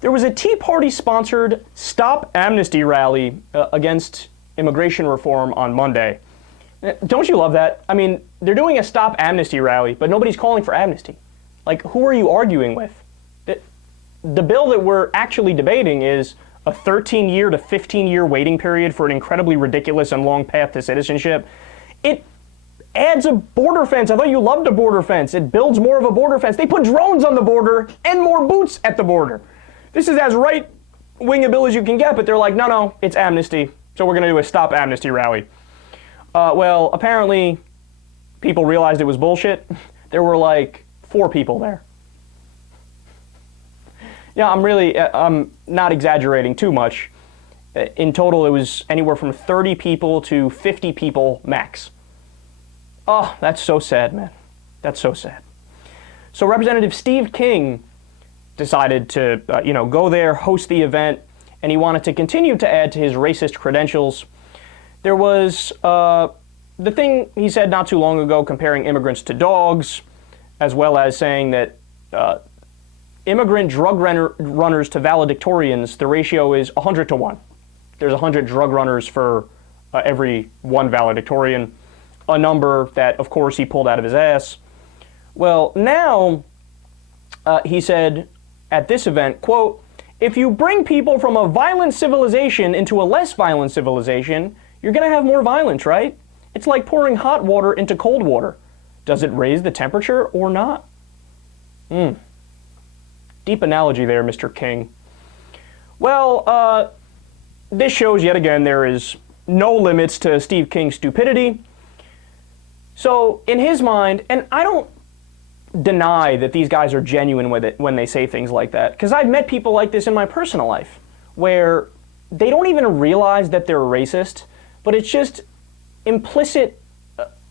There was a Tea Party-sponsored Stop Amnesty rally against immigration reform on Monday. Don't you love that? I mean, they're doing a Stop Amnesty rally, but nobody's calling for amnesty. Like, who are you arguing with? The bill that we're actually debating is a 13-year to 15-year waiting period for an incredibly ridiculous and long path to citizenship. It adds a border fence. I thought you loved a border fence. It builds more of a border fence. They put drones on the border and more boots at the border. This is as right-wing a bill as you can get, but they're like, no, it's amnesty, so we're going to do a Stop Amnesty rally. Well, apparently, people realized it was bullshit. There were like 4 people there. Yeah, I'm not exaggerating too much. In total, it was anywhere from 30 people to 50 people max. Oh, that's so sad, man. That's so sad. So Representative Steve King decided to, go there, host the event, and he wanted to continue to add to his racist credentials. There was the thing he said not too long ago comparing immigrants to dogs, as well as saying that immigrant drug runners to valedictorians, the ratio is 100 to 1. There's 100 drug runners for every one valedictorian, a number that, of course, he pulled out of his ass. Well, now, he said at this event, quote, "If you bring people from a violent civilization into a less violent civilization, you're going to have more violence, right? It's like pouring hot water into cold water. Does it raise the temperature or not?" Deep analogy there, Mr. King. Well, this shows yet again there is no limits to Steve King's stupidity. So, in his mind, and I don't deny that these guys are genuine with it when they say things like that, because I've met people like this in my personal life, where they don't even realize that they're racist, but it's just implicit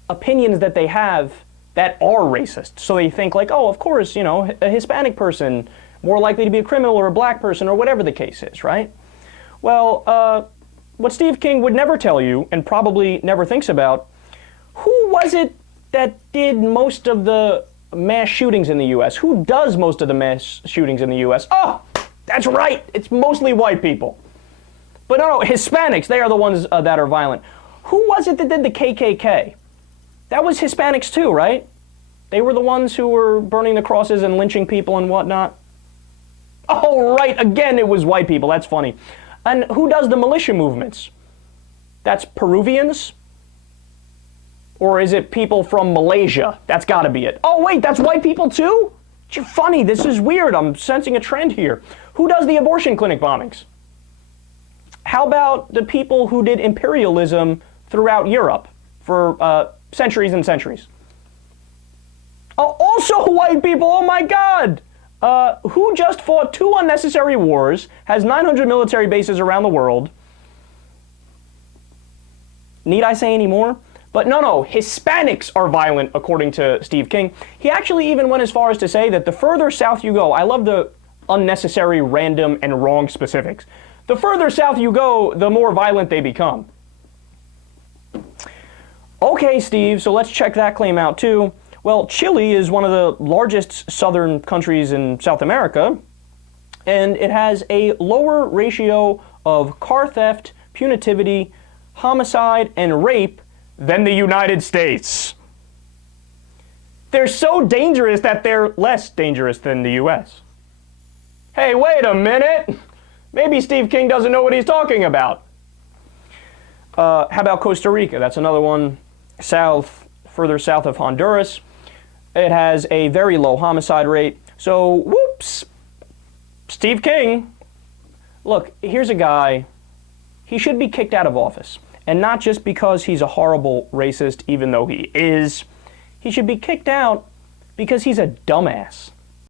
opinions that they have that are racist. So they think like, oh, of course, a Hispanic person more likely to be a criminal or a black person or whatever the case is, right? Well, what Steve King would never tell you and probably never thinks about, who was it that did most of the mass shootings in the U.S.? Who does most of the mass shootings in the U.S.? Oh, that's right. It's mostly white people. But no, Hispanics, they are the ones that are violent. Who was it that did the KKK? That was Hispanics too, right? They were the ones who were burning the crosses and lynching people and whatnot. Oh, right, again, it was white people. That's funny. And who does the militia movements? That's Peruvians? Or is it people from Malaysia? That's got to be it. Oh, wait, that's white people too? Funny, this is weird. I'm sensing a trend here. Who does the abortion clinic bombings? How about the people who did imperialism throughout Europe for centuries and centuries? Oh, also white people, oh my God! Who just fought 2 unnecessary wars, has 900 military bases around the world? Need I say any more? But no, Hispanics are violent, according to Steve King. He actually even went as far as to say that the further south you go, I love the unnecessary, random, and wrong specifics. The further south you go, the more violent they become. Okay, Steve, so let's check that claim out too. Well, Chile is one of the largest southern countries in South America, and it has a lower ratio of car theft, punitivity, homicide, and rape than the United States. They're so dangerous that they're less dangerous than the U.S. Hey, wait a minute! Maybe Steve King doesn't know what he's talking about. How about Costa Rica? That's another one further south of Honduras. It has a very low homicide rate. So, whoops, Steve King, look, here's a guy, he should be kicked out of office. And not just because he's a horrible racist, even though he is. He should be kicked out because he's a dumbass.